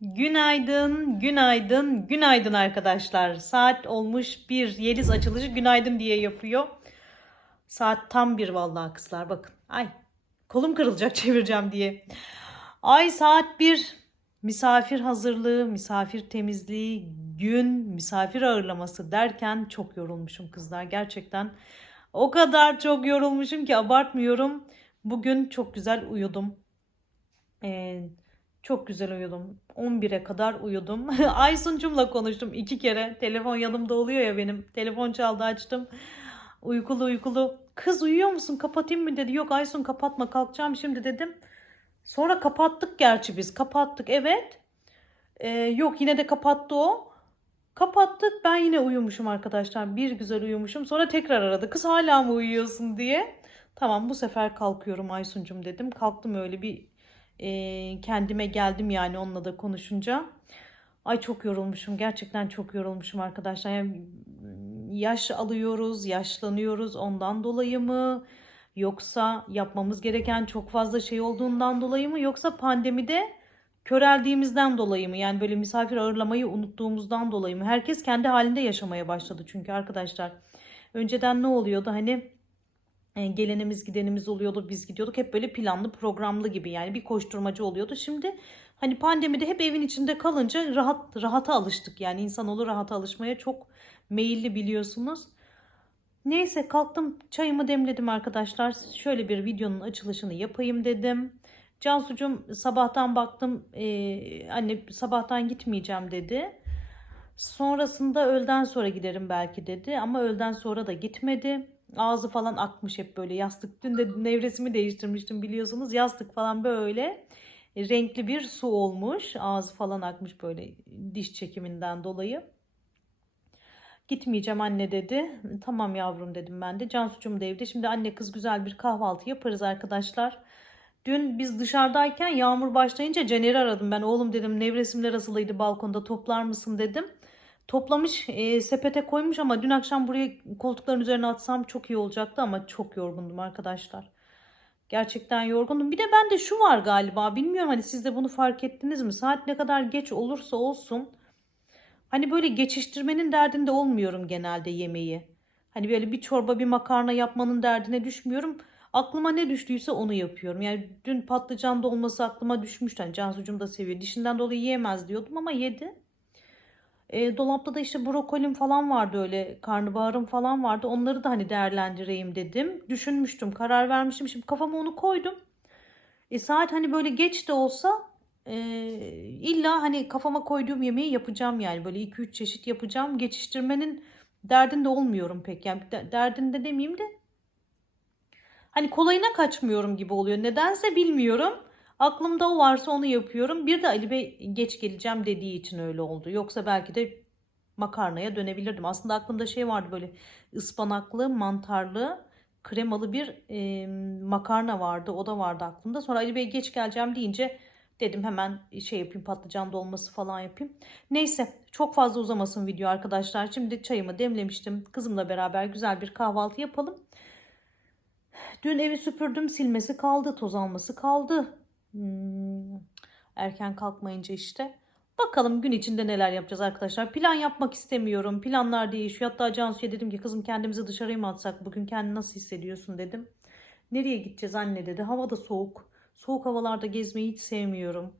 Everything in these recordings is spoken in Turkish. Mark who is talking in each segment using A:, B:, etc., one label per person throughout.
A: Günaydın, günaydın, günaydın arkadaşlar. Saat olmuş bir Yeliz açılışı günaydın diye yapıyor. Saat tam bir vallahi kızlar bakın. Ay kolum kırılacak çevireceğim diye. Ay saat bir. Misafir hazırlığı, misafir temizliği, gün, misafir ağırlaması derken çok yorulmuşum kızlar. Gerçekten o kadar çok yorulmuşum ki abartmıyorum. Bugün çok güzel uyudum. Ee, çok güzel uyudum. 11'e kadar uyudum. Aysuncum'la konuştum iki kere. Telefon yanımda oluyor ya benim. Telefon çaldı açtım. Uykulu uykulu. Kız uyuyor musun? Kapatayım mı dedi. Yok Aysun kapatma kalkacağım şimdi dedim. Sonra kapattık gerçi biz. Kapattık evet. Ee, yok yine de kapattı o. Kapattık ben yine uyumuşum arkadaşlar. Bir güzel uyumuşum. Sonra tekrar aradı. Kız hala mı uyuyorsun diye. Tamam bu sefer kalkıyorum Aysuncum dedim. Kalktım öyle bir e, kendime geldim yani onunla da konuşunca. Ay çok yorulmuşum. Gerçekten çok yorulmuşum arkadaşlar. Yani yaş alıyoruz, yaşlanıyoruz ondan dolayı mı? Yoksa yapmamız gereken çok fazla şey olduğundan dolayı mı? Yoksa pandemide köreldiğimizden dolayı mı? Yani böyle misafir ağırlamayı unuttuğumuzdan dolayı mı? Herkes kendi halinde yaşamaya başladı çünkü arkadaşlar. Önceden ne oluyordu? Hani gelenimiz gidenimiz oluyordu biz gidiyorduk hep böyle planlı programlı gibi yani bir koşturmacı oluyordu. Şimdi hani pandemide hep evin içinde kalınca rahat rahata alıştık yani insanoğlu rahata alışmaya çok meyilli biliyorsunuz. Neyse kalktım çayımı demledim arkadaşlar. Şöyle bir videonun açılışını yapayım dedim. Cansucuğum sabahtan baktım e, anne sabahtan gitmeyeceğim dedi. Sonrasında öğleden sonra giderim belki dedi ama öğleden sonra da gitmedi. Ağzı falan akmış hep böyle yastık. Dün de nevresimi değiştirmiştim biliyorsunuz. Yastık falan böyle renkli bir su olmuş. Ağzı falan akmış böyle diş çekiminden dolayı. Gitmeyeceğim anne dedi. Tamam yavrum dedim ben de. Cansucuğum da evde. Şimdi anne kız güzel bir kahvaltı yaparız arkadaşlar. Dün biz dışarıdayken yağmur başlayınca Caner'i aradım. Ben oğlum dedim nevresimler asılıydı balkonda toplar mısın dedim. Toplamış e, sepete koymuş ama dün akşam buraya koltukların üzerine atsam çok iyi olacaktı ama çok yorgundum arkadaşlar. Gerçekten yorgundum. Bir de bende şu var galiba bilmiyorum hani siz de bunu fark ettiniz mi? Saat ne kadar geç olursa olsun hani böyle geçiştirmenin derdinde olmuyorum genelde yemeği. Hani böyle bir çorba bir makarna yapmanın derdine düşmüyorum. Aklıma ne düştüyse onu yapıyorum. Yani dün patlıcan dolması aklıma düşmüştü. Hani Cansucuğum da seviyor. Dişinden dolayı yiyemez diyordum ama yedi. E, dolapta da işte brokolim falan vardı öyle karnabaharım falan vardı. Onları da hani değerlendireyim dedim. Düşünmüştüm, karar vermiştim. Şimdi kafama onu koydum. E, saat hani böyle geç de olsa e, illa hani kafama koyduğum yemeği yapacağım yani. Böyle 2-3 çeşit yapacağım. Geçiştirmenin derdinde olmuyorum pek. Yani de- derdinde demeyeyim de hani kolayına kaçmıyorum gibi oluyor. Nedense bilmiyorum. Aklımda o varsa onu yapıyorum. Bir de Ali Bey geç geleceğim dediği için öyle oldu. Yoksa belki de makarnaya dönebilirdim. Aslında aklımda şey vardı böyle ıspanaklı, mantarlı, kremalı bir e, makarna vardı. O da vardı aklımda. Sonra Ali Bey geç geleceğim deyince dedim hemen şey yapayım patlıcan dolması falan yapayım. Neyse çok fazla uzamasın video arkadaşlar. Şimdi çayımı demlemiştim. Kızımla beraber güzel bir kahvaltı yapalım. Dün evi süpürdüm silmesi kaldı, toz alması kaldı. Hmm, erken kalkmayınca işte. Bakalım gün içinde neler yapacağız arkadaşlar. Plan yapmak istemiyorum. Planlar değişiyor. Hatta Cansu'ya dedim ki kızım kendimizi dışarıya mı atsak? Bugün kendini nasıl hissediyorsun dedim. Nereye gideceğiz anne dedi. Hava da soğuk. Soğuk havalarda gezmeyi hiç sevmiyorum.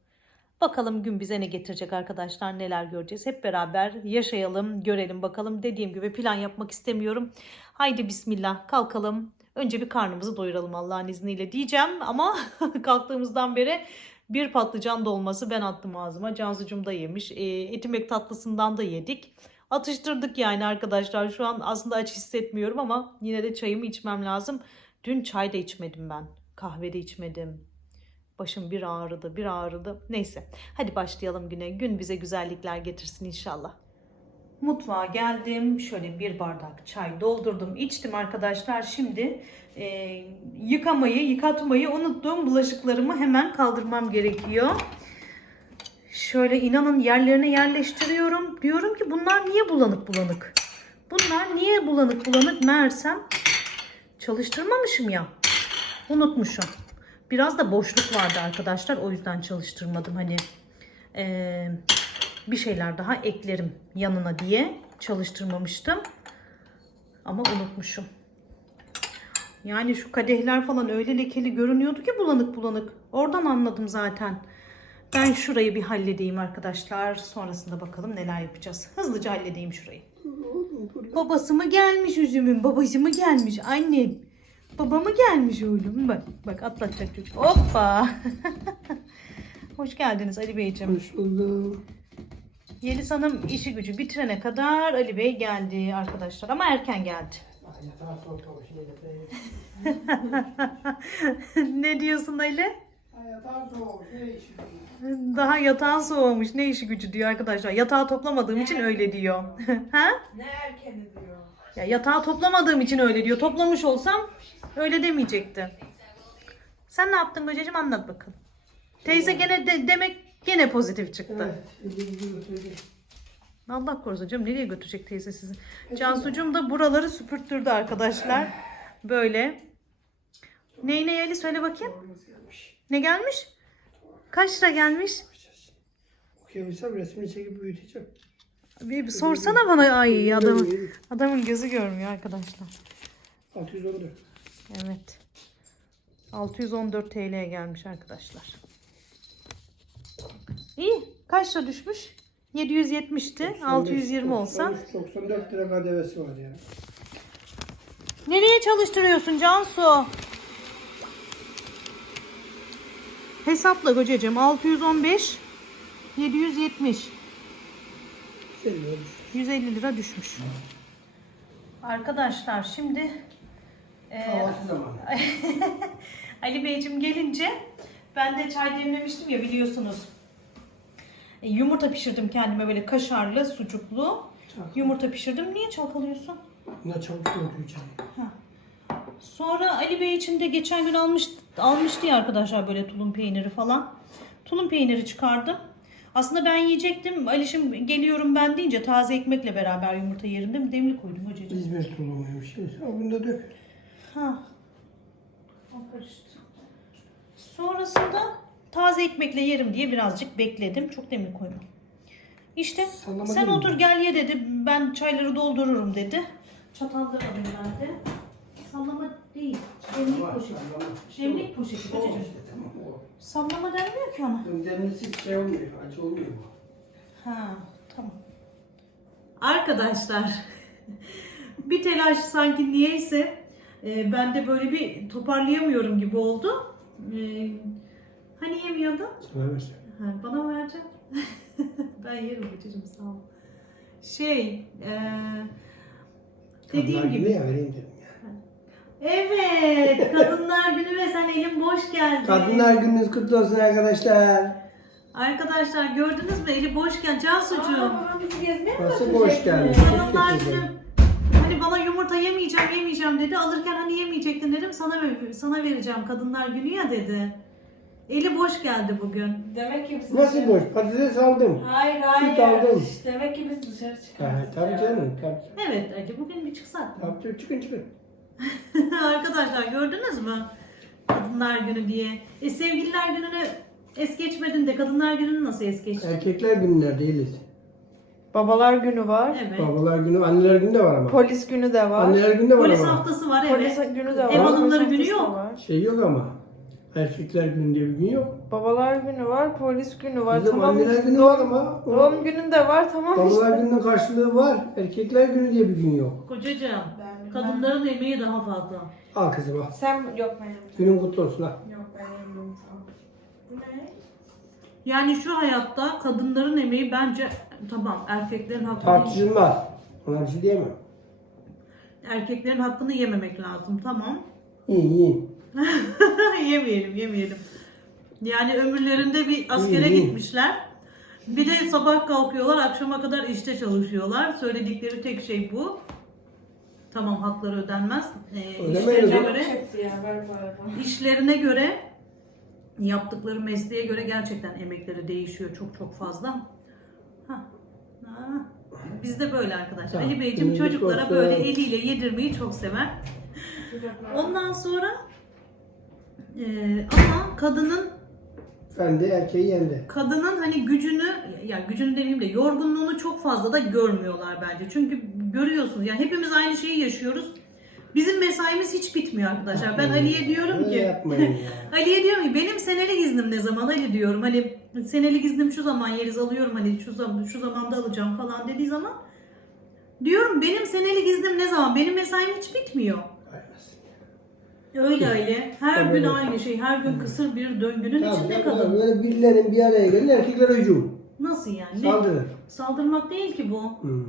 A: Bakalım gün bize ne getirecek arkadaşlar neler göreceğiz. Hep beraber yaşayalım, görelim bakalım. Dediğim gibi plan yapmak istemiyorum. Haydi bismillah kalkalım. Önce bir karnımızı doyuralım Allah'ın izniyle diyeceğim ama kalktığımızdan beri bir patlıcan dolması ben attım ağzıma. Cansucum da yemiş. E, etimek tatlısından da yedik. Atıştırdık yani arkadaşlar. Şu an aslında aç hissetmiyorum ama yine de çayımı içmem lazım. Dün çay da içmedim ben. Kahve de içmedim. Başım bir ağrıdı, bir ağrıdı. Neyse, hadi başlayalım güne. Gün bize güzellikler getirsin inşallah. Mutfağa geldim. Şöyle bir bardak çay doldurdum, içtim arkadaşlar. Şimdi e, yıkamayı, yıkatmayı unuttuğum bulaşıklarımı hemen kaldırmam gerekiyor. Şöyle inanın yerlerine yerleştiriyorum. Diyorum ki bunlar niye bulanık bulanık? Bunlar niye bulanık bulanık meğersem çalıştırmamışım ya. Unutmuşum. Biraz da boşluk vardı arkadaşlar. O yüzden çalıştırmadım. Hani e, bir şeyler daha eklerim yanına diye çalıştırmamıştım. Ama unutmuşum. Yani şu kadehler falan öyle lekeli görünüyordu ki bulanık bulanık. Oradan anladım zaten. Ben şurayı bir halledeyim arkadaşlar. Sonrasında bakalım neler yapacağız. Hızlıca halledeyim şurayı. Babası mı gelmiş üzümün? Babası mı gelmiş? Annem. Baba mı gelmiş oğlum? Bak bak atlatacak çocuk. Hoppa. Hoş geldiniz Ali Beyciğim.
B: Hoş bulduk.
A: Yeliz Hanım işi gücü bitirene kadar Ali Bey geldi arkadaşlar. Ama erken geldi. Ne diyorsun Ali?
B: Ne?
A: Daha yatağın soğumuş. Ne işi gücü diyor arkadaşlar. Yatağı toplamadığım için öyle diyor. ha?
C: Ne erkeni diyor.
A: Ya yatağı toplamadığım için öyle diyor. Toplamış olsam öyle demeyecekti. Sen ne yaptın kocacığım anlat bakalım. Teyze gene de, demek gene pozitif çıktı.
B: Evet.
A: Allah korusun canım nereye götürecek teyze sizi? Cansucuğum da buraları süpürttürdü arkadaşlar. Böyle. Ney ne Ali söyle bakayım. Ne gelmiş? Kaç lira gelmiş?
B: Okuyabilsem resmini çekip büyüteceğim.
A: Bir, bir sorsana bana ay adamın. Adamın gözü görmüyor arkadaşlar.
B: 614.
A: Evet. 614 TL'ye gelmiş arkadaşlar. İyi. Kaç lira düşmüş? 770'ti. 620 olsa.
B: 94 lira KDV'si var ya.
A: Nereye çalıştırıyorsun Cansu? Hesapla kocacığım. 615 770
B: Seviyormuş.
A: 150 lira düşmüş. Arkadaşlar şimdi e,
B: Kahvaltı zamanı.
A: Ali Beyciğim gelince ben de çay demlemiştim ya biliyorsunuz. E, yumurta pişirdim kendime böyle kaşarlı, sucuklu.
B: Çak.
A: Yumurta pişirdim. Niye çalkalıyorsun?
B: Ne çabuk soğutuyor çayı.
A: Sonra Ali Bey için de geçen gün almış almıştı ya arkadaşlar böyle tulum peyniri falan. Tulum peyniri çıkardım. Aslında ben yiyecektim. Alişim geliyorum ben deyince taze ekmekle beraber yumurta yerim değil mi? Demli koydum hocacığım.
B: İzmir tulumuymuş. O bunda dök.
A: Ha. O karıştı. Sonrasında taze ekmekle yerim diye birazcık bekledim. Çok demli koydum. İşte
B: Sallama
A: sen
B: mi?
A: otur gel ye dedi. Ben çayları doldururum dedi. Çatalları alayım ben de. Sallama değil. Demlik poşeti. Demlik poşeti
B: O işte tamam o.
A: Sallama denmiyor ki ona.
B: Demlisiz şey olmuyor. Acı olmuyor bu.
A: Ha tamam. Arkadaşlar bir telaş sanki niyeyse e, ben de böyle bir toparlayamıyorum gibi oldu. E, hani yemiyordun?
B: Sana ver.
A: Ha, bana mı vereceksin? ben yerim kocacığım sağ ol. Şey e, dediğim
B: Kadınlar
A: gibi.
B: günü ya vereyim dedim ya.
A: Evet kadınlar günü ve sen elin boş geldin.
B: Kadınlar gününüz kutlu olsun arkadaşlar.
A: Arkadaşlar gördünüz mü eli boş gel Cansucuğum.
C: Aa, babam bizi gezmeye mi
B: Nasıl
C: götürecek
B: boş gelmiş?
C: mi?
A: Kadınlar günü hani bana yumurta yemeyeceğim yemeyeceğim dedi. Alırken hani yemeyecektin dedim sana ver- sana vereceğim kadınlar günü ya dedi. Eli boş geldi bugün.
C: Demek ki biz
B: Nasıl
C: dışarı-
B: boş? Patates aldım.
C: Hayır hayır.
B: Süt aldım.
C: Demek ki biz dışarı
B: Ha,
C: çıkarız.
B: tabii canım. Tabii.
A: Evet Ali bugün bir çıksak mı?
B: Tabii çıkın çıkın.
A: Arkadaşlar gördünüz mü? Kadınlar günü diye. E sevgililer gününü es geçmedin de kadınlar gününü nasıl es geçtin?
B: Erkekler günler değiliz.
D: Babalar günü var.
A: Evet.
B: Babalar günü, anneler günü de var ama.
D: Polis günü de var.
B: Anneler günü de var
A: Polis
B: ama.
A: haftası var
D: Polis
A: evet.
D: günü de var.
A: Ev hanımları
D: polis
A: günü
D: haftası da
A: yok.
D: Var.
B: Şey yok ama. Erkekler günü diye bir gün yok.
D: Babalar günü var, polis günü var.
B: Bizim
D: tamam.
B: anneler günü var ama.
D: Doğum günün de var tamam
B: Babalar
D: işte.
B: gününün karşılığı var. Erkekler günü diye bir gün yok.
A: Kocacığım
D: Ben-
A: kadınların emeği daha fazla.
B: Al kızım al.
D: Sen yok benim.
B: Günün kutlu olsun ha.
D: Yok benim. Ne?
A: Yani şu hayatta kadınların emeği bence tamam erkeklerin hakkını
B: Tartışılmaz. Ona bir şey diyemem.
A: erkeklerin hakkını yememek lazım tamam.
B: İyi iyi.
A: yemeyelim yemeyelim. Yani ömürlerinde bir askere
B: İyi, iyi.
A: gitmişler. Bir de sabah kalkıyorlar akşama kadar işte çalışıyorlar. Söyledikleri tek şey bu. Tamam hakları ödenmez. Ee,
B: Ödemeyiz
A: işlerine göre
D: Çekti ya ver bu arada.
A: işlerine göre yaptıkları mesleğe göre gerçekten emekleri değişiyor çok çok fazla. Hah. Ha. Bizde böyle arkadaşlar. Ali Beyciğim çocuklara böyle eliyle yedirmeyi çok sever. Ondan sonra e, ama kadının
B: Efendi erkeği yendi.
A: kadının hani gücünü ya gücünü demeyeyim de yorgunluğunu çok fazla da görmüyorlar bence. Çünkü görüyorsunuz yani hepimiz aynı şeyi yaşıyoruz. Bizim mesaimiz hiç bitmiyor arkadaşlar. Ben Ali'ye diyorum ki
B: yapmayın ya.
A: Ali'ye diyorum ki benim senelik iznim ne zaman Ali diyorum. Hani senelik iznim şu zaman yeriz alıyorum hani şu zaman şu zamanda alacağım falan dediği zaman diyorum benim senelik iznim ne zaman? Benim mesaim hiç bitmiyor. Öyle öyle. Her
B: Tabii
A: gün
B: öyle.
A: aynı şey. Her gün kısır bir döngünün
B: Tabii,
A: içinde
B: tabii, tabii. Böyle birilerin bir araya gelin erkekler hücum.
A: Nasıl yani? Ne?
B: Saldırın.
A: Saldırmak değil ki bu.
B: Hmm.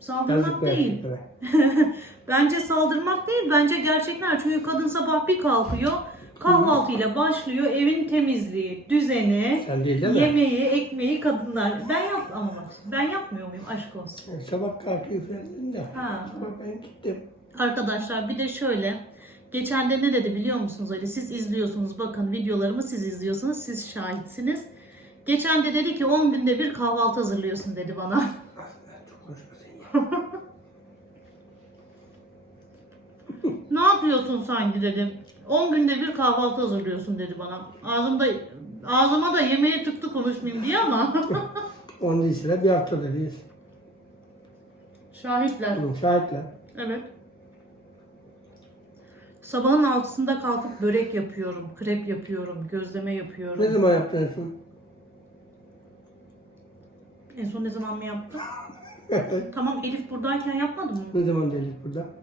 A: Saldırmak
B: Yazık
A: değil.
B: erkeklere.
A: Bence saldırmak değil. Bence gerçekler. Çünkü kadın sabah bir kalkıyor. Kahvaltıyla başlıyor. Evin temizliği, düzeni,
B: Sen değil değil mi?
A: yemeği, ekmeği kadınlar. Ben yap ama bak, ben yapmıyor muyum? Aşk olsun.
B: Yani Sabah kalkıyor falan de.
A: Ha.
B: Ama ben gittim.
A: Arkadaşlar bir de şöyle. Geçen de ne dedi biliyor musunuz Ali? Siz izliyorsunuz bakın videolarımı siz izliyorsunuz. Siz şahitsiniz. Geçen de dedi ki 10 günde bir kahvaltı hazırlıyorsun dedi bana.
B: Aslında çok konuşmasın ya.
A: ne yapıyorsun sanki dedim. 10 günde bir kahvaltı hazırlıyorsun dedi bana. Ağzımda ağzıma da yemeğe tıktı konuşmayayım diye ama.
B: Onun iyisiyle bir hafta dediyiz.
A: Şahitler.
B: Hı, Şahitler.
A: Evet. Sabahın altısında kalkıp börek yapıyorum, krep yapıyorum, gözleme yapıyorum.
B: Ne zaman yaptın en son?
A: En son ne zaman mı yaptım? tamam Elif buradayken yapmadım mı?
B: Ne zaman dedik burada?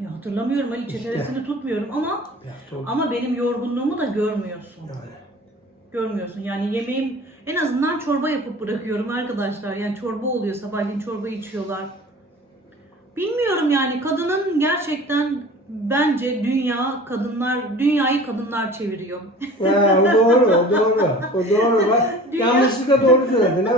A: Ya hatırlamıyorum Ali çetelesini tutmuyorum ama
B: oldu.
A: ama benim yorgunluğumu da görmüyorsun.
B: Yani.
A: Görmüyorsun. Yani yemeğim en azından çorba yapıp bırakıyorum arkadaşlar. Yani çorba oluyor sabahleyin çorba içiyorlar. Bilmiyorum yani kadının gerçekten bence dünya kadınlar dünyayı kadınlar çeviriyor.
B: Ha, o doğru, o doğru. O doğru bak.
A: Dünya-
B: Yanlışlıkla doğru söyledin mi?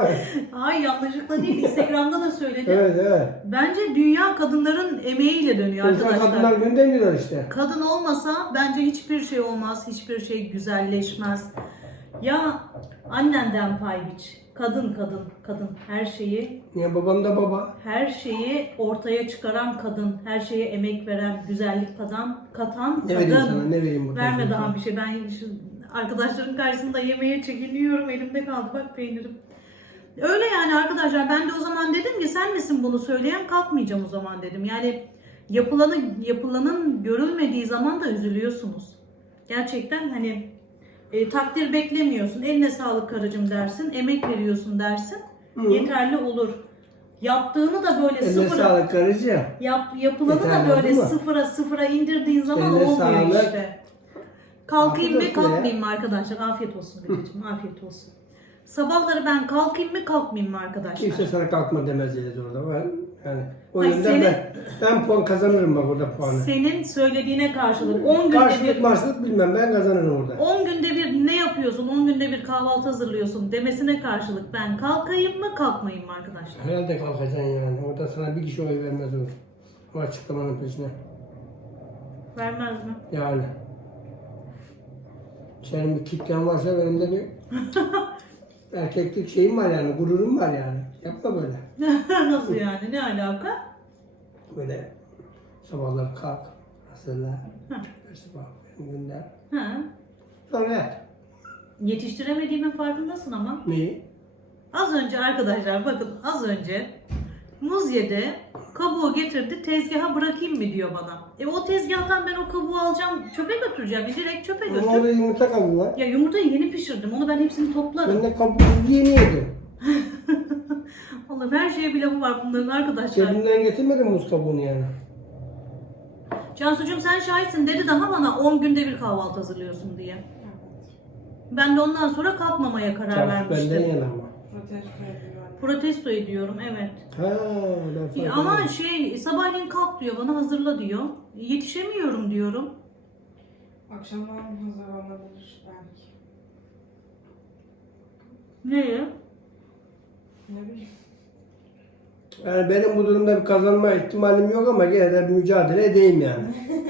A: Ay yanlışlıkla değil Instagram'da da söyledim.
B: Evet, evet.
A: Bence dünya kadınların emeğiyle dönüyor
B: Sonuçta
A: arkadaşlar.
B: kadınlar gönderiyorlar işte.
A: Kadın olmasa bence hiçbir şey olmaz, hiçbir şey güzelleşmez. Ya annenden pay biç. Kadın kadın kadın her şeyi
B: Niye babam da baba?
A: her şeyi ortaya çıkaran kadın, her şeye emek veren, güzellik katan, katan
B: Ne vereyim sana,
A: kadın.
B: ne vereyim burada?
A: Verme daha bir şey. Ben şu arkadaşların karşısında yemeğe çekiniyorum. Elimde kaldı bak peynirim. Öyle yani arkadaşlar. Ben de o zaman dedim ki sen misin bunu söyleyen kalkmayacağım o zaman dedim. Yani yapılanı yapılanın görülmediği zaman da üzülüyorsunuz. Gerçekten hani e, takdir beklemiyorsun. Eline sağlık karıcığım dersin. Emek veriyorsun dersin.
B: Hı.
A: Yeterli olur. Yaptığını da böyle
B: Eline
A: sıfıra
B: sağlık karıcığım.
A: Yap, yapılanı
B: Yeterli
A: da böyle
B: oldu mu?
A: sıfıra sıfıra indirdiğin zaman
B: Eline
A: olmuyor
B: sağlık.
A: işte. Kalkayım mı
B: Afiyet olsun ya.
A: kalkmayayım mı arkadaşlar? Afiyet olsun Beteciğim, afiyet olsun. Sabahları ben kalkayım mı kalkmayayım mı arkadaşlar?
B: Kimse sana kalkma demez yeriz orada. Ben, yani o
A: Ay,
B: yüzden
A: senin-
B: ben, ben puan kazanırım bak orada puanı.
A: Senin söylediğine karşılık 10 günde
B: Karşılık
A: bir
B: marşılık bilmem ben kazanırım orada.
A: 10 günde yapıyorsun? 10 günde bir kahvaltı hazırlıyorsun demesine karşılık ben kalkayım mı kalkmayayım mı arkadaşlar?
B: Herhalde kalkacaksın yani. Orada sana bir kişi oy vermez olur. O açıklamanın peşine.
A: Vermez mi?
B: Yani. Senin bir kitlen varsa benim de bir erkeklik şeyim var yani, gururum var yani. Yapma böyle.
A: Nasıl yani? Ne alaka?
B: Böyle sabahlar kalk, hazırla.
A: Hı.
B: Bir sabah benim gönder.
A: Ha.
B: Sonra yat.
A: Yetiştiremediğimin farkındasın ama.
B: Neyi?
A: Az önce arkadaşlar bakın az önce muz yedi, kabuğu getirdi, tezgaha bırakayım mı diyor bana. E o tezgahtan ben o kabuğu alacağım, çöpe götüreceğim. Direkt çöpe
B: Ama
A: götür.
B: orada yumurta kabuğu var.
A: Ya yumurtayı yeni pişirdim, onu ben hepsini toplarım.
B: Ben de kabuğu yeni yedim.
A: Allah'ım her şeye bir lafı var bunların arkadaşlar.
B: Cebimden getirmedim muz kabuğunu yani.
A: Cansucuğum sen şahitsin dedi daha bana 10 günde bir kahvaltı hazırlıyorsun diye. Ben de ondan sonra kalkmamaya karar
B: benden
A: vermiştim.
B: yana ama.
C: Protesto ediyor.
A: Protesto ediyorum evet.
B: Ha, ben fark
A: Ama
B: etmedim.
A: şey sabahleyin kalk diyor bana hazırla diyor. Yetişemiyorum diyorum.
C: Akşamdan hazırlanabilir belki.
A: Neye?
C: Ne bileyim.
B: Yani benim bu durumda bir kazanma ihtimalim yok ama gene de bir mücadele edeyim yani.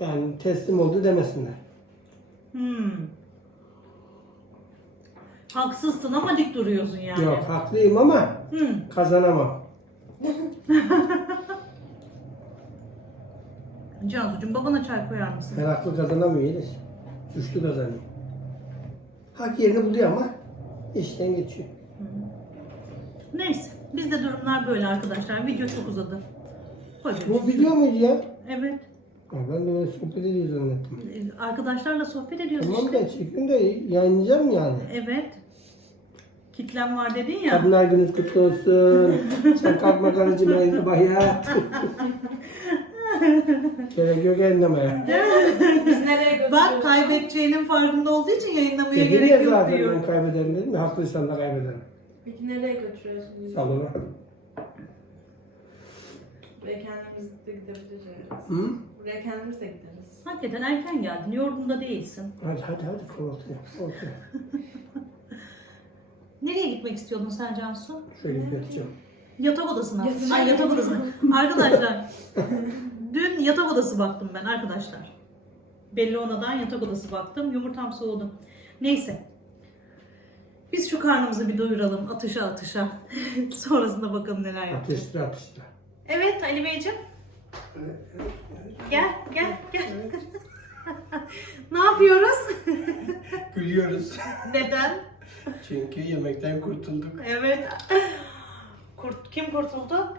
B: yani teslim oldu demesinler.
A: Hmm. Haksızsın ama dik duruyorsun yani.
B: Yok haklıyım ama
A: Hmm.
B: kazanamam.
A: Cansucuğum babana çay koyar mısın?
B: Meraklı kazanamıyor Yeliz. Güçlü kazanıyor. Hak yerini buluyor ama işten geçiyor.
A: Neyse. Bizde durumlar böyle arkadaşlar. Video çok uzadı. Koyuyoruz.
B: Bu video muydu ya?
A: Evet.
B: Ha, ben de öyle sohbet ediyor zannettim.
A: Arkadaşlarla sohbet ediyoruz
B: Tamam
A: işte.
B: da çekin de yayınlayacağım yani.
A: Evet. Kitlem var dedin ya.
B: Kadınlar gününüz kutlu olsun. Sen kalkma karıcığım yayın sabah ya. Gerek yok yayınlamaya.
C: Biz nereye götürüyoruz?
A: Bak kaybedeceğinin farkında olduğu için yayınlamaya
B: Dedim
A: gerek
B: ya
A: yok
B: zaten
A: diyor.
B: ben kaybederim dedim ya. Haklıysan da kaybederim.
C: Peki nereye götürüyorsun bizi?
B: Salona.
C: Buraya kendimiz de gidebiliriz.
B: Hı?
C: Buraya kendimiz de gideriz.
A: Hakikaten erken geldin. Yorgun değilsin.
B: Hadi hadi hadi kahvaltıya. Kahvaltıya.
A: Nereye gitmek istiyordun sen Cansu?
B: Şöyle bir yatacağım.
A: Yatak odasına.
C: Yatacak.
A: Ay yatak odasına. arkadaşlar. Dün yatak odası baktım ben arkadaşlar. Belli onadan yatak odası baktım. Yumurtam soğudu. Neyse. Biz şu karnımızı bir doyuralım atışa atışa. Sonrasında bakalım neler yapacağız.
B: Atıştır atıştır.
A: Evet Ali Beyciğim. Gel gel gel. ne yapıyoruz?
B: Gülüyoruz.
A: Neden?
B: Çünkü yemekten kurtulduk.
A: Evet. Kurt, kim kurtuldu?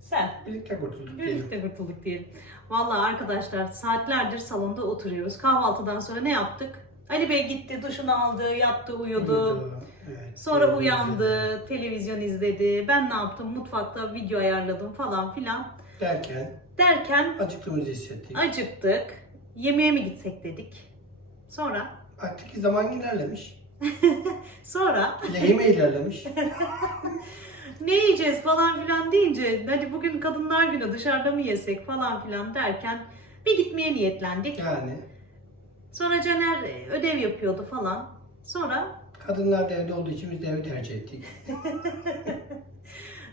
A: Sen.
B: Birlikte kurtulduk. diyelim.
A: Birlikte kurtulduk diyelim. Vallahi arkadaşlar saatlerdir salonda oturuyoruz. Kahvaltıdan sonra ne yaptık? Ali Bey gitti, duşunu aldı, yattı, uyudu.
B: Evet.
A: Sonra
B: Evet.
A: uyandı, televizyon izledi. Ben ne yaptım? Mutfakta video ayarladım falan filan.
B: Derken
A: Derken
B: acıktığımızı hissettik.
A: acıktık. Yemeğe mi gitsek dedik. Sonra,
B: Baktık ki zaman ilerlemiş.
A: sonra
B: Lehime ilerlemiş.
A: ne yiyeceğiz falan filan deyince hadi bugün kadınlar günü dışarıda mı yesek falan filan derken bir gitmeye niyetlendik.
B: Yani
A: Sonra Caner e, ödev yapıyordu falan. Sonra
B: kadınlar da evde olduğu için biz de evi tercih ettik.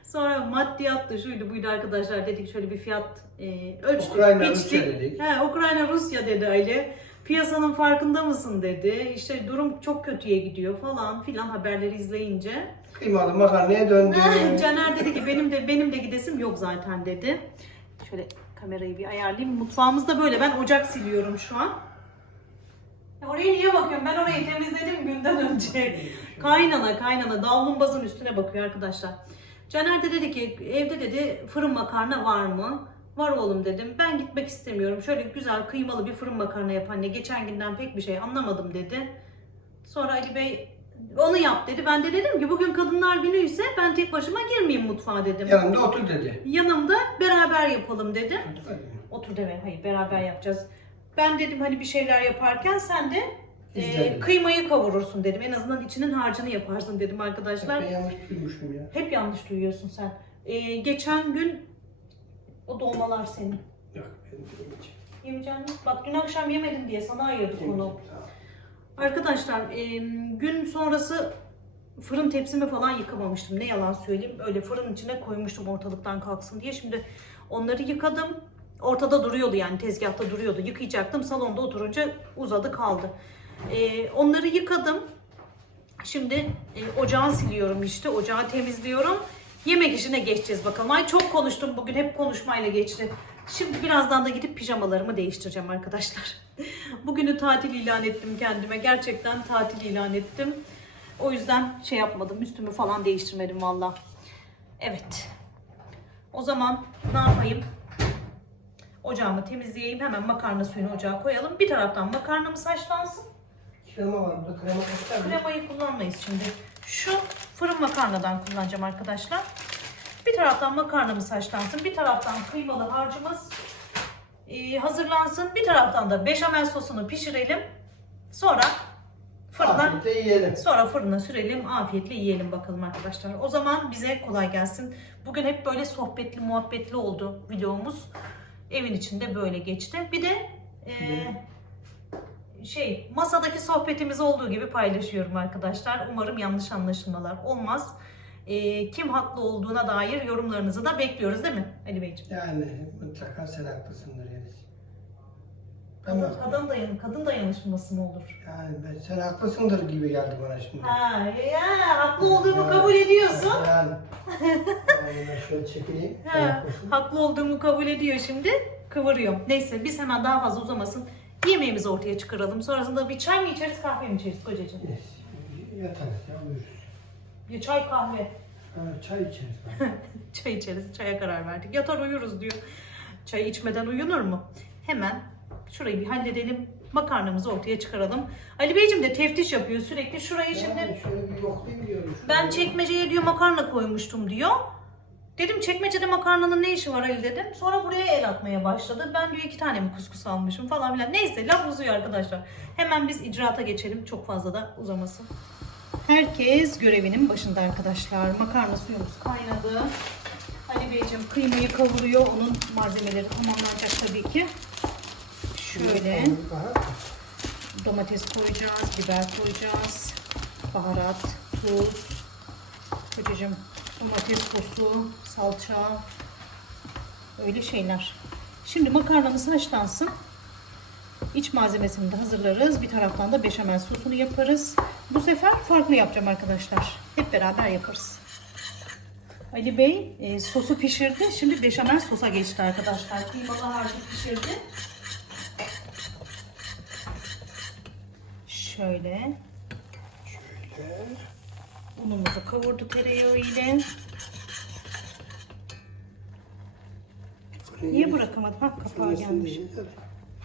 A: sonra maddiyattı şuydu buydu arkadaşlar dedik şöyle bir fiyat e, ölçtük.
B: Ukrayna,
A: biçtik.
B: Rusya dedik.
A: He, Ukrayna Rusya dedi Ali. Piyasanın farkında mısın dedi. İşte durum çok kötüye gidiyor falan filan haberleri izleyince.
B: Kıymalı makarnaya döndü.
A: Caner dedi ki benim de benim de gidesim yok zaten dedi. Şöyle kamerayı bir ayarlayayım. Mutfağımızda böyle. Ben ocak siliyorum şu an. Ya Oraya niye bakıyorum? Ben orayı temizledim günden önce. kaynana kaynana davlumbazın üstüne bakıyor arkadaşlar. Caner de dedi ki evde dedi fırın makarna var mı? Var oğlum dedim. Ben gitmek istemiyorum. Şöyle güzel kıymalı bir fırın makarna yap anne. Geçen günden pek bir şey anlamadım dedi. Sonra Ali Bey onu yap dedi. Ben de dedim ki bugün kadınlar günü ise ben tek başıma girmeyeyim mutfağa dedim.
B: Yanımda otur dedi.
A: Yanımda beraber yapalım.
B: Hadi.
A: Otur deme hayır beraber yapacağız. Ben dedim hani bir şeyler yaparken sen de e, kıymayı kavurursun dedim. En azından içinin harcını yaparsın dedim arkadaşlar.
B: Ben yanlış duymuşum ya.
A: Hep yanlış duyuyorsun sen. E, geçen gün o dolmalar senin.
B: Yok benim yemeyeceğim.
A: Yemeyeceğim? Bak dün akşam yemedin diye sana ayırdık onu. Arkadaşlar e, gün sonrası fırın tepsimi falan yıkamamıştım. Ne yalan söyleyeyim. Öyle fırın içine koymuştum ortalıktan kalksın diye. Şimdi onları yıkadım. Ortada duruyordu yani tezgahta duruyordu. Yıkayacaktım. Salonda oturunca uzadı kaldı. E, onları yıkadım. Şimdi e, ocağı siliyorum işte. Ocağı temizliyorum. Yemek işine geçeceğiz bakalım. Ay çok konuştum bugün. Hep konuşmayla geçti. Şimdi birazdan da gidip pijamalarımı değiştireceğim arkadaşlar. Bugünü tatil ilan ettim kendime. Gerçekten tatil ilan ettim. O yüzden şey yapmadım. Üstümü falan değiştirmedim valla. Evet. O zaman ne yapayım? Ocağımı temizleyeyim. Hemen makarna suyunu ocağa koyalım. Bir taraftan makarnamız haşlansın.
B: Krema var burada. Krema kaçar mı?
A: Kremayı kullanmayız şimdi. Şu fırın makarnadan kullanacağım arkadaşlar. Bir taraftan makarnamız haşlansın. Bir taraftan kıymalı harcımız e, hazırlansın. Bir taraftan da beşamel sosunu pişirelim. Sonra fırına
B: Afiyetle yiyelim.
A: Sonra fırına sürelim, afiyetle yiyelim bakalım arkadaşlar. O zaman bize kolay gelsin. Bugün hep böyle sohbetli, muhabbetli oldu videomuz. Evin içinde böyle geçti. Bir de eee, şey masadaki sohbetimiz olduğu gibi paylaşıyorum arkadaşlar. Umarım yanlış anlaşılmalar olmaz. Eee, kim haklı olduğuna dair yorumlarınızı da bekliyoruz değil mi Ali Beyciğim?
B: Yani mutlaka sen haklısındır Yeliz. Ben
A: Kadın,
B: haklıyım?
A: kadın, dayan, kadın dayanışması mı olur?
B: Yani ben sen haklısındır gibi geldi bana şimdi.
A: Ha, ya, haklı olduğumu kabul ediyorsun.
B: Yani. yani ben şöyle çekileyim. sen
A: Ha,
B: haklısın.
A: haklı olduğumu kabul ediyor şimdi. kıvırıyorum. Neyse biz hemen daha fazla uzamasın. Yemeğimizi ortaya çıkaralım. Sonrasında bir çay mı içeriz kahve mi içeriz kocacığım?
B: Yatarız ya uyuruz.
A: Bir çay kahve.
B: Ha, çay içeriz.
A: Çay içeriz. Çaya karar verdik. Yatar uyuruz diyor. Çay içmeden uyunur mu? Hemen şurayı bir halledelim. Makarnamızı ortaya çıkaralım. Ali Beyciğim de teftiş yapıyor sürekli. Şurayı şimdi
B: şöyle bir yoklayayım diyorum.
A: ben çekmeceye diyor makarna koymuştum diyor. Dedim çekmecede makarnanın ne işi var Ali dedim. Sonra buraya el atmaya başladı. Ben diyor iki tane mi kuskus almışım falan filan. Neyse laf uzuyor arkadaşlar. Hemen biz icraata geçelim. Çok fazla da uzamasın. Herkes görevinin başında arkadaşlar. Makarna suyumuz kaynadı. Ali Beyciğim kıymayı kavuruyor. Onun malzemeleri tamamlanacak tabii ki. Şöyle domates koyacağız, biber koyacağız, baharat, tuz, kocacığım domates sosu, salça, öyle şeyler. Şimdi makarnamız haşlansın. İç malzemesini de hazırlarız. Bir taraftan da beşamel sosunu yaparız. Bu sefer farklı yapacağım arkadaşlar. Hep beraber yaparız. Ali Bey e, sosu pişirdi. Şimdi beşamel sosa geçti arkadaşlar. Kıymalı harcı pişirdi. Şöyle.
B: Şöyle.
A: Unumuzu kavurdu tereyağı ile.
B: Fırın
A: Niye bırakamadın? Ha kapağı gelmiş.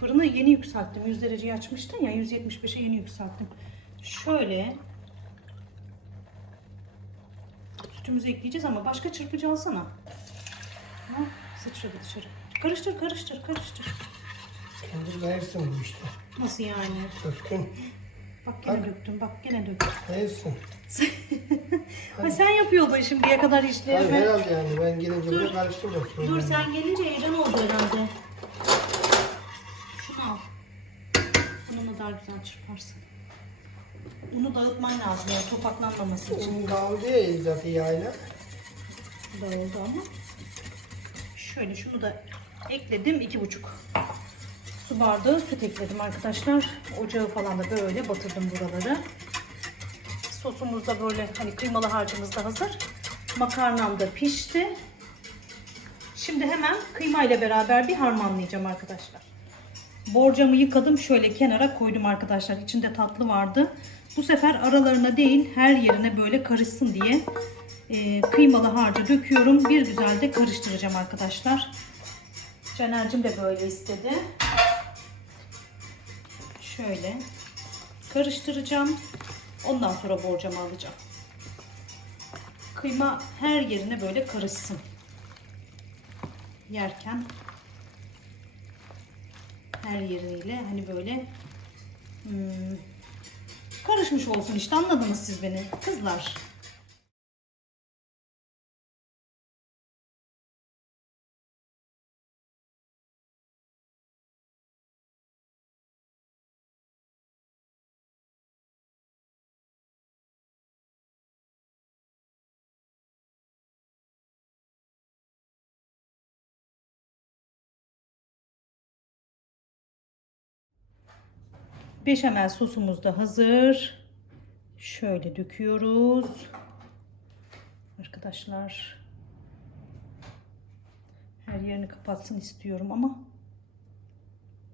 A: Fırını yeni yükselttim. 100 dereceyi açmıştın ya 175'e yeni yükselttim. Şöyle. Sütümüzü ekleyeceğiz ama başka çırpıcı alsana. Ha, sıçradı dışarı. Karıştır karıştır karıştır.
B: Kendir kayırsın bu işte.
A: Nasıl yani?
B: Döktün.
A: Bak gene döktüm bak gene döktüm.
B: Kayırsın.
A: Ha, sen yapıyordun şimdiye kadar
B: Hayır
A: işleri.
B: herhalde yani ben gelince
A: Dur.
B: karıştırdım.
A: Dur sen gelince heyecan oldu herhalde. Şunu al. Bununla daha güzel çırparsın. Unu dağıtman lazım ya topaklanmaması için.
B: Onun kaldı ya zaten yağıyla.
A: Dağıldı ama. Şöyle şunu da ekledim. iki buçuk su bardağı süt ekledim arkadaşlar. Ocağı falan da böyle batırdım buraları. Sosumuz da böyle hani kıymalı harcımız da hazır. Makarnam da pişti. Şimdi hemen kıyma ile beraber bir harmanlayacağım arkadaşlar. Borcamı yıkadım şöyle kenara koydum arkadaşlar. İçinde tatlı vardı. Bu sefer aralarına değil her yerine böyle karışsın diye e, kıymalı harcı döküyorum. Bir güzel de karıştıracağım arkadaşlar. Caner'cim de böyle istedi. Şöyle karıştıracağım. Ondan sonra borcamı alacağım. Kıyma her yerine böyle karışsın. Yerken her yeriyle hani böyle hmm, karışmış olsun işte anladınız siz beni kızlar. Beşamel sosumuz da hazır. Şöyle döküyoruz. Arkadaşlar. Her yerini kapatsın istiyorum ama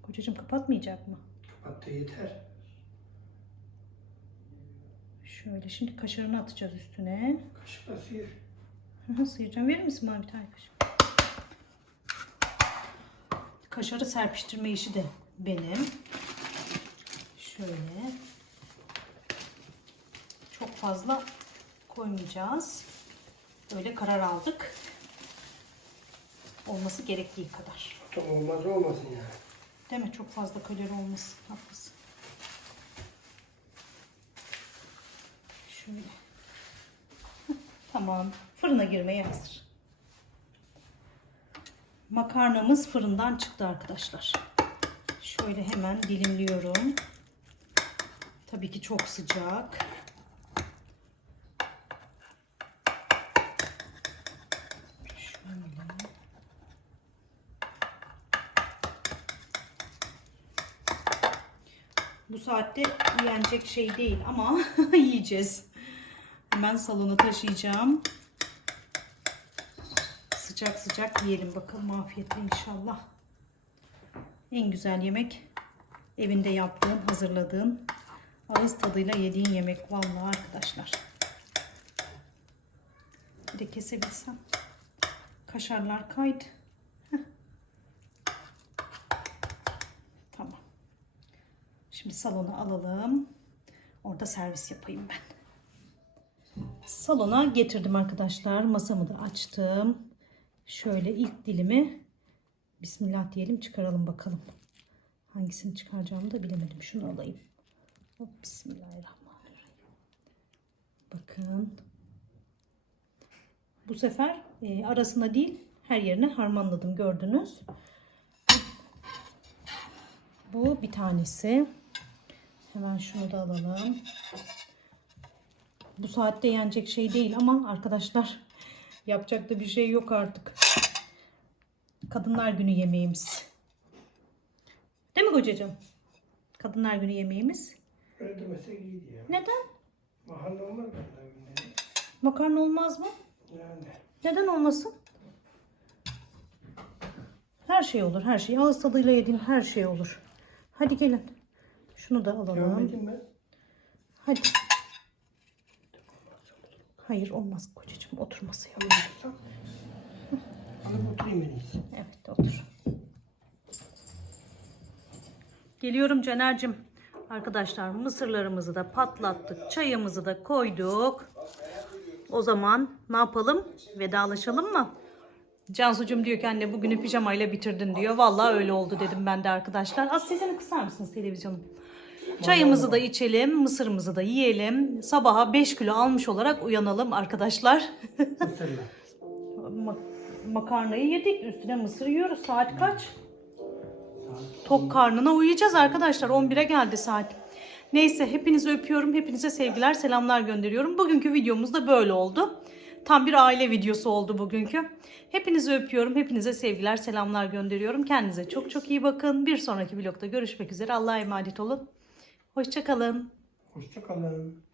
A: kocacığım kapatmayacak mı?
B: Kapattı yeter.
A: Şöyle şimdi kaşarını atacağız üstüne.
B: Kaşıkla sıyır.
A: Sıyıracağım. Verir misin bana bir tane kaşık? Kaşarı serpiştirme işi de benim. Şöyle. Çok fazla koymayacağız. Böyle karar aldık. Olması gerektiği kadar.
B: Tam olmaz olmasın yani.
A: Değil mi? Çok fazla kalori olmasın. Haklısın. Şöyle. Tamam. Fırına girmeye hazır. Makarnamız fırından çıktı arkadaşlar. Şöyle hemen dilimliyorum. Tabii ki çok sıcak. Bu saatte yenecek şey değil ama yiyeceğiz. Hemen salona taşıyacağım. Sıcak sıcak yiyelim bakalım afiyetle inşallah. En güzel yemek evinde yaptığın, hazırladığın, ağız tadıyla yediğin yemek vallahi arkadaşlar. Bir de kesebilsem. Kaşarlar kaydı. Tamam. Şimdi salona alalım. Orada servis yapayım ben. Salona getirdim arkadaşlar. Masamı da açtım. Şöyle ilk dilimi Bismillah diyelim çıkaralım bakalım. Hangisini çıkaracağımı da bilemedim. Şunu alayım. Hop, Bismillahirrahmanirrahim. Bakın. Bu sefer e, arasına değil her yerine harmanladım gördünüz. Bu bir tanesi. Hemen şunu da alalım. Bu saatte yenecek şey değil ama arkadaşlar yapacak da bir şey yok artık. Kadınlar günü yemeğimiz. Değil mi kocacığım? Kadınlar günü yemeğimiz.
B: Öyle demesek iyiydi ya.
A: Neden?
B: Mahalle olmaz günleri.
A: Makarna olmaz mı?
B: Yani.
A: Neden olmasın? Her şey olur, her şey. Ağız tadıyla yediğin her şey olur. Hadi gelin. Şunu da alalım.
B: Görmedim ben.
A: Hadi. Hayır olmaz kocacığım. Otur masaya.
B: Otursam. Alıp oturayım en iyisi.
A: Evet otur. Geliyorum Caner'cim. Arkadaşlar mısırlarımızı da patlattık. Çayımızı da koyduk. O zaman ne yapalım? Vedalaşalım mı? Cansucuğum diyor ki anne bugünü pijamayla bitirdin diyor. Vallahi öyle oldu dedim ben de arkadaşlar. Az sesini kısar mısınız televizyonum? Çayımızı da içelim, mısırımızı da yiyelim. Sabaha 5 kilo almış olarak uyanalım arkadaşlar.
B: Mısırla.
A: Ma- makarnayı yedik. Üstüne mısır yiyoruz. Saat kaç? Tok karnına uyuyacağız arkadaşlar. 11'e geldi saat. Neyse hepinizi öpüyorum. Hepinize sevgiler, selamlar gönderiyorum. Bugünkü videomuz da böyle oldu. Tam bir aile videosu oldu bugünkü. Hepinizi öpüyorum. Hepinize sevgiler, selamlar gönderiyorum. Kendinize çok çok iyi bakın. Bir sonraki vlogda görüşmek üzere. Allah'a emanet olun. Hoşçakalın.
B: Hoşça kalın.